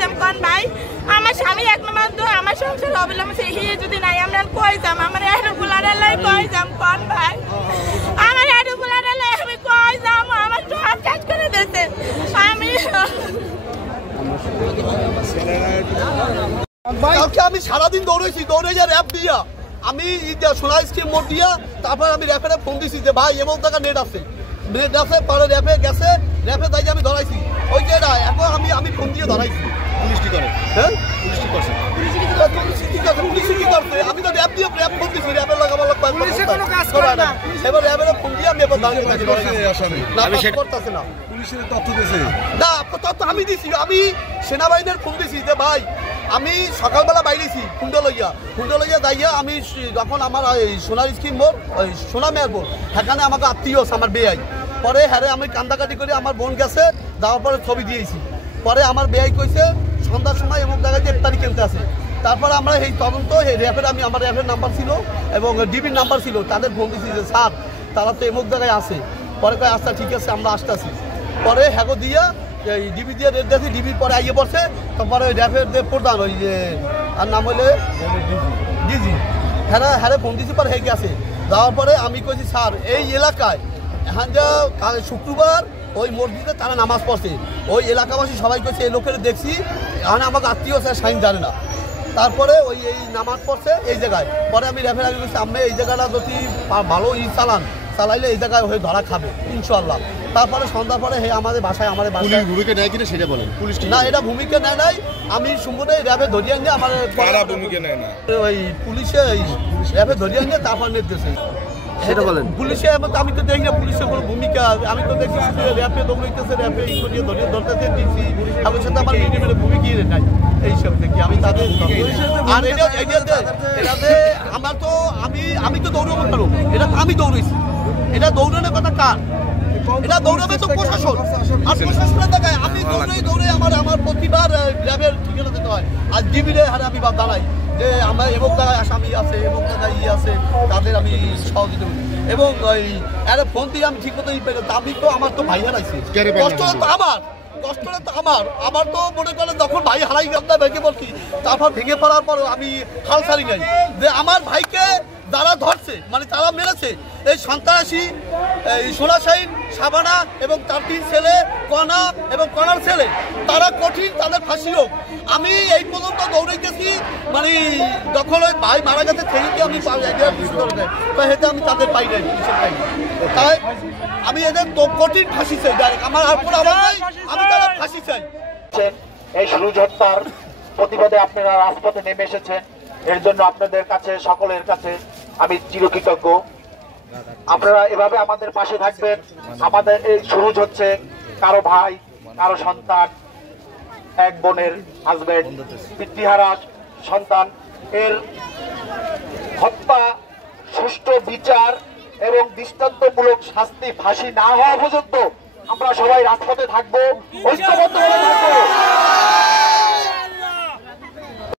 যাম কোন ভাই আমার স্বামী এক নম্বর তো আমার সংসার অবিলম্বে সেই হিয়ে যদি নাই আমরা কই যাম আমার এর গুলারে লাই কই যাম কোন ভাই আমার এর গুলারে লাই আমি কই যাম আমার সব কাজ করে দিতে আমি কালকে আমি সারাদিন দৌড়েছি দৌড়ে যা র্যাপ দিয়া আমি সোনা স্কিম মোট দিয়া তারপর আমি র্যাপে ফোন দিছি যে ভাই এমন টাকা নেট আছে পরে র্যাপে গেছে র্যাপে তাই আমি ধরাইছি ওই যে এখন আমি ফোন দিয়ে ধরাইছি পুলিশ কি করে হ্যাঁ পুলিশ কি করছে পুলিশ কি করছে আমি তো র্যাপ দিয়ে র্যাপ ফোন দিছি র্যাপের লাগাবার লোক পুলিশে কোনো কাজ করে না এবার র্যাপের ফোন দিয়ে আমি এবার দাঁড়িয়ে করতেছে না পুলিশের তথ্য দিয়েছে না তথ্য আমি দিছি আমি সেনাবাহিনীর ফোন দিছি যে ভাই আমি সকালবেলা বাইরেছি কুণ্ড লইয়া যাইয়া আমি যখন আমার সোনার স্কিম বোর্ড ওই সোনা মেয়ার বোর্ড সেখানে আমাকে আত্মীয় আমার বেয়াই পরে হ্যাঁ আমি কান্দাকাটি করে আমার বোন গেছে যাওয়ার পরে ছবি দিয়েছি পরে আমার বেয়াই কইছে সন্ধ্যার সময় এমন জায়গায় যে ইফতারি কিনতে আছে তারপরে আমরা এই তদন্ত র্যাপের আমার র্যাপের নাম্বার ছিল এবং ডিবির নাম্বার ছিল তাদের ফোন দিয়েছি যে স্যার তারা তো এমন জায়গায় আছে পরে কয় আচ্ছা ঠিক আছে আমরা আসতেছি পরে হ্যাগো দিয়া এই ডিবি দিয়ে রেট দেখি ডিবির পরে আইয়ে পড়ছে তারপরে ওই র্যাপের যে প্রধান ওই যে আর নাম হইলে ডিজি হ্যাঁ ফোন দিয়েছি পরে হয়ে গেছে যাওয়ার পরে আমি কইছি স্যার এই এলাকায় এখন যা শুক্রবার ওই মসজিদে তারা নামাজ পড়ছে ওই এলাকাবাসী সবাই কইছে এই লোকের দেখছি এখন আমাকে আত্মীয় স্যার সাইন জানে না তারপরে ওই এই নামাজ পড়ছে এই জায়গায় পরে আমি র্যাপের আগে কইছি আমি এই জায়গাটা যদি ভালো চালাইলে এই জায়গায় হয়ে ধরা খাবে ইনশাল্লাহ তারপরে সন্ধ্যার পরে আমাদের বাসায় ভূমিকা নেয় কিনা সেটা বলেন পুলিশ না এটা ভূমিকা নেয় নাই আমি শুনবো র্যাবে ধরিয়ে নিয়ে আমার ভূমিকা নেয় না ওই পুলিশে র্যাবে ধরিয়ে নিয়ে তারপর নির্দেশে সেটা বলেন পুলিশে আমি তো দেখি না পুলিশের কোনো ভূমিকা আমি তো দেখছি র্যাপে দৌড়াইতেছে র্যাপে ইয়ে ধরিয়ে ধরতেছে দিচ্ছি আমার সাথে আমার মিনিমের ভূমিকা নাই এইসব দেখি আমি তাদের আর এটাতে আমার তো আমি তো দৌড়াবো পারো এটা আমি দৌড়েছি এটা দৌড়ানোর কথা কার এটা দৌড়াবে তো প্রশাসন আর প্রশাসনের জায়গায় আমি দৌড়ে আমার প্রতিবার র্যাবের ঠিকানা দিতে হয় আর ডিবিরে হারে আমি দাঁড়াই যে আমার এবং জায়গায় আসামি আছে এবং জায়গায় আছে তাদের আমি সহযোগিতা করি এবং ওই আরে ফোন দিয়ে আমি ঠিক মতো আমি তো আমার তো ভাই হারাইছি কষ্টটা তো আমার তো মনে করেন যখন ভাই হারাই গেলাম ভেঙে বলছি তারপর ভেঙে পড়ার পর আমি হাল ছাড়ি নাই যে আমার ভাইকে যারা ধরছে মানে তারা মেরেছে এই সন্ত্রাসী এই সোনা শাহিন শাবানা এবং তার 3 ছেলে কণা এবং কণার ছেলে তারা কঠিন তাদের ফাঁসি হোক আমি এই পর্যন্ত দৌড়াইতেছি মানে যখন ওই ভাই মারা গেছে থেকে আমি হেঁটে আমি তাদের পাই নাই তাই আমি এদের কঠিন ফাঁসি চাই আমার আমি তাদের ফাঁসি চাই এই সুরুজ হত্যার প্রতিবাদে আপনারা রাজপথে নেমে এসেছেন এর জন্য আপনাদের কাছে সকলের কাছে আমি চিরকৃতজ্ঞ আপনারা এভাবে আমাদের পাশে থাকবেন আমাদের এই সুরুজ হচ্ছে কারো ভাই কারো সন্তান এক বোনের হাজবেন্ড পিতৃহারা সন্তান এর হত্যা সুষ্ঠু বিচার এবং দৃষ্টান্তমূলক শাস্তি ফাঁসি না হওয়া পর্যন্ত আমরা সবাই রাজপথে থাকবো ঐক্যবদ্ধ হয়ে থাকবো